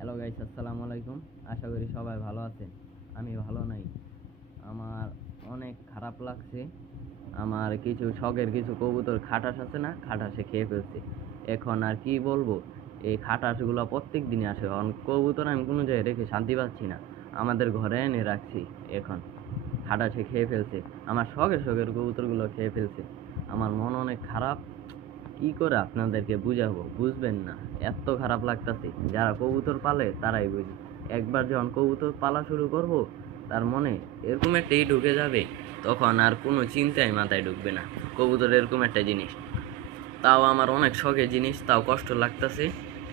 Hello guys, আসসালামু আলাইকুম। আশা করি সবাই ভালো আছেন। আমি ভালো নাই। আমার অনেক খারাপ লাগছে। আমার কিছু শখের কিছু কবুতর খাটাস আছে না, খাটাসে খেয়ে ফেলছে। এখন আর কি বলবো, এই খাটাসগুলো প্রত্যেক দিনই আসে। কবুতর আমি কোনো জায়গায় রেখে শান্তি পাচ্ছি না, আমাদের ঘরে এনে রাখছি। এখন খাটাসে খেয়ে ফেলছে, আমার শখের শখের কবুতরগুলো খেয়ে ফেলছে। আমার মন অনেক খারাপ। কি করে আপনাদেরকে বুঝাবো, বুঝবেন না। এত খারাপ লাগতাছে। যারা কবুতর পালে তারাই বুঝে। একবার যখন কবুতর পালা শুরু করব, তার মনে এরকম একটাই ঢুকে যাবে, তখন আর কোনো চিন্তাই মাথায় ঢুকবে না। কবুতর এরকম একটা জিনিস, তাও আমার অনেক শখের জিনিস, তাও কষ্ট লাগতাছে।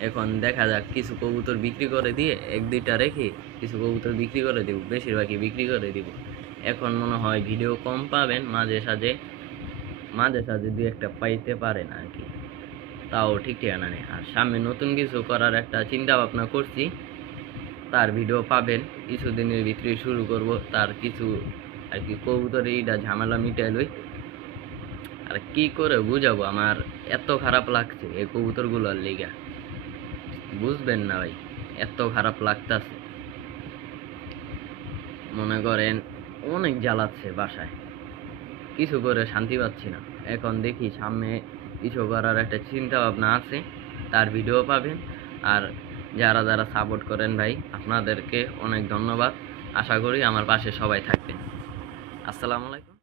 এখন দেখা যাক, কিছু কবুতর বিক্রি করে দিয়ে এক দুইটা রেখে কিছু কবুতর বিক্রি করে দেব, বেশিরভাগই বিক্রি করে দিব। এখন মনে হয় ভিডিও কম পাবেন, মাঝে সাঝে দুই একটা পাইতে পারেন আর কি। তাও ঠিক ঠিকানা নেই। আর সামনে নতুন কিছু করার একটা চিন্তা ভাবনা করছি, তার ভিডিও পাবেন। কিছুদিনের ভিতরে শুরু করব তার কিছু আর কি। কবুতরের এইটা ঝামেলা মিটাই লই। আর কি করে বুঝাবো, আমার এত খারাপ লাগছে এই কবুতরগুলোর লিগা, বুঝবেন না ভাই। এত খারাপ লাগতাছে, মনে করেন অনেক জ্বালাচ্ছে বাসায়, কিছু করে শান্তি পাচ্ছি না। এখন দেখি সামনে কিছু করার একটা চিন্তা ভাবনা আছে, তার ভিডিও পাবেন। আর যারা যারা সাপোর্ট করেন ভাই, আপনাদেরকে অনেক ধন্যবাদ। আশা করি আমার পাশে সবাই থাকবেন। আসসালামু আলাইকুম।